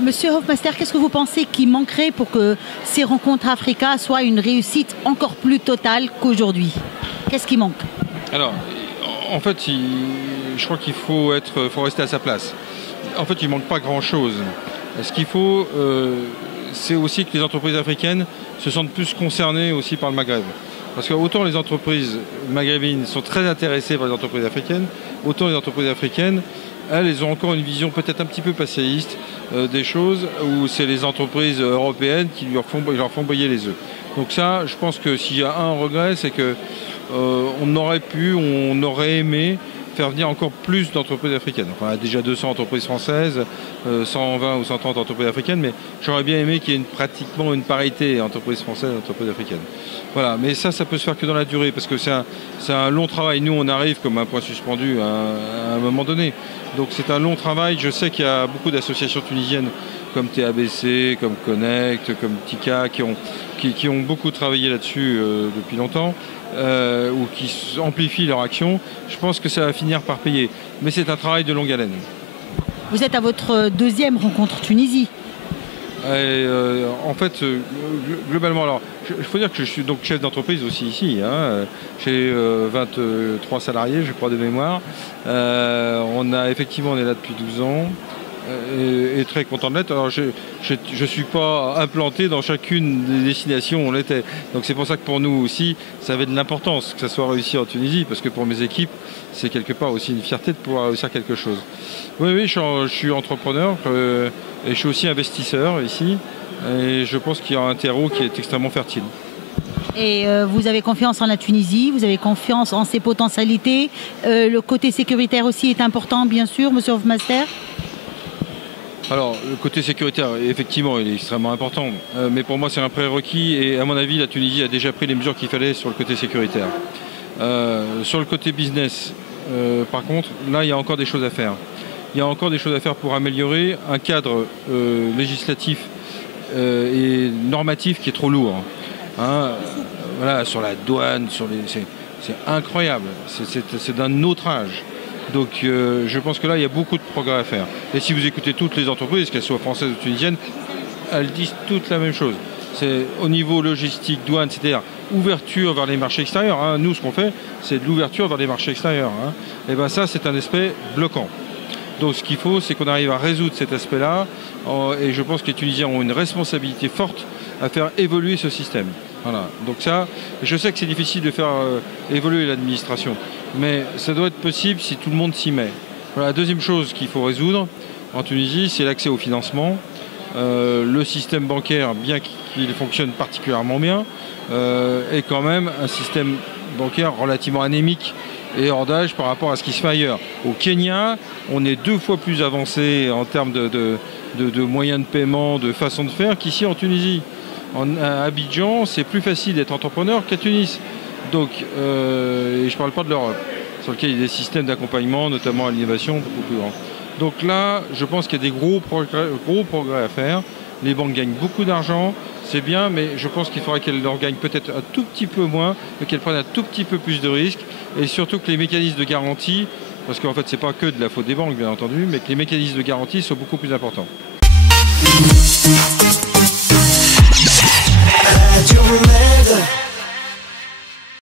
Monsieur Hofmeister, qu'est-ce que vous pensez qui manquerait pour que ces rencontres Africa soient une réussite encore plus totale qu'aujourd'hui? Qu'est-ce qui manque? Alors, en fait, je crois qu'il faut rester à sa place. En fait, il ne manque pas grand-chose. Ce qu'il faut, c'est aussi que les entreprises africaines se sentent plus concernées aussi par le Maghreb. Parce que autant les entreprises maghrébines sont très intéressées par les entreprises africaines, autant les entreprises africaines, elles ont encore une vision peut-être un petit peu passéiste des choses, où c'est les entreprises européennes qui leur font briller les œufs. Donc ça, je pense que s'il y a un regret, c'est que on aurait aimé faire venir encore plus d'entreprises africaines. Enfin, on a déjà 200 entreprises françaises, 120 ou 130 entreprises africaines, mais j'aurais bien aimé qu'il y ait pratiquement une parité entreprises françaises et entreprises africaines. Voilà, mais ça peut se faire que dans la durée, parce que c'est un long travail. Nous, on arrive comme un point suspendu à un moment donné. Donc c'est un long travail. Je sais qu'il y a beaucoup d'associations tunisiennes comme TABC, comme Connect, comme Tika, qui ont beaucoup travaillé là-dessus depuis longtemps, ou qui amplifient leur action. Je pense que ça va finir par payer. Mais c'est un travail de longue haleine. Vous êtes à votre deuxième rencontre Tunisie. En fait, globalement, alors, il faut dire que je suis donc chef d'entreprise aussi ici. Hein. J'ai 23 salariés, je crois, de mémoire. On est là depuis 12 ans. Et très content de l'être. Alors je ne suis pas implanté dans chacune des destinations où on l'était. Donc c'est pour ça que pour nous aussi, ça avait de l'importance que ça soit réussi en Tunisie, parce que pour mes équipes, c'est quelque part aussi une fierté de pouvoir réussir quelque chose. Oui, je suis entrepreneur et je suis aussi investisseur ici. Et je pense qu'il y a un terreau qui est extrêmement fertile. Et vous avez confiance en la Tunisie, vous avez confiance en ses potentialités. Le côté sécuritaire aussi est important, bien sûr, monsieur Hofmeister. Alors, le côté sécuritaire, effectivement, il est extrêmement important. Mais pour moi, c'est un prérequis. Et à mon avis, la Tunisie a déjà pris les mesures qu'il fallait sur le côté sécuritaire. Sur le côté business, par contre, là, il y a encore des choses à faire. Il y a encore des choses à faire pour améliorer un cadre législatif et normatif qui est trop lourd. Hein, voilà, sur la douane, c'est incroyable. C'est d'un autre âge. Donc je pense que là, il y a beaucoup de progrès à faire. Et si vous écoutez toutes les entreprises, qu'elles soient françaises ou tunisiennes, elles disent toutes la même chose. C'est au niveau logistique, douane, c'est-à-dire ouverture vers les marchés extérieurs. Hein. Nous, ce qu'on fait, c'est de l'ouverture vers les marchés extérieurs. Hein. Et bien ça, c'est un aspect bloquant. Donc ce qu'il faut, c'est qu'on arrive à résoudre cet aspect-là. Et je pense que les Tunisiens ont une responsabilité forte à faire évoluer ce système. Voilà. Donc ça, je sais que c'est difficile de faire évoluer l'administration, mais ça doit être possible si tout le monde s'y met. Voilà. La deuxième chose qu'il faut résoudre en Tunisie, c'est l'accès au financement. Le système bancaire, bien qu'il fonctionne particulièrement bien, est quand même un système bancaire relativement anémique et hors d'âge par rapport à ce qui se fait ailleurs. Au Kenya, on est 2 fois plus avancé en termes de moyens de paiement, de façon de faire qu'ici en Tunisie. À Abidjan, c'est plus facile d'être entrepreneur qu'à Tunis. Donc, et je ne parle pas de l'Europe, sur lequel il y a des systèmes d'accompagnement, notamment à l'innovation, beaucoup plus grands. Donc là, je pense qu'il y a des gros progrès à faire. Les banques gagnent beaucoup d'argent, c'est bien, mais je pense qu'il faudrait qu'elles en gagnent peut-être un tout petit peu moins, et qu'elles prennent un tout petit peu plus de risques, et surtout que les mécanismes de garantie, parce qu'en fait, ce n'est pas que de la faute des banques, bien entendu, mais que les mécanismes de garantie soient beaucoup plus importants. Radio Med.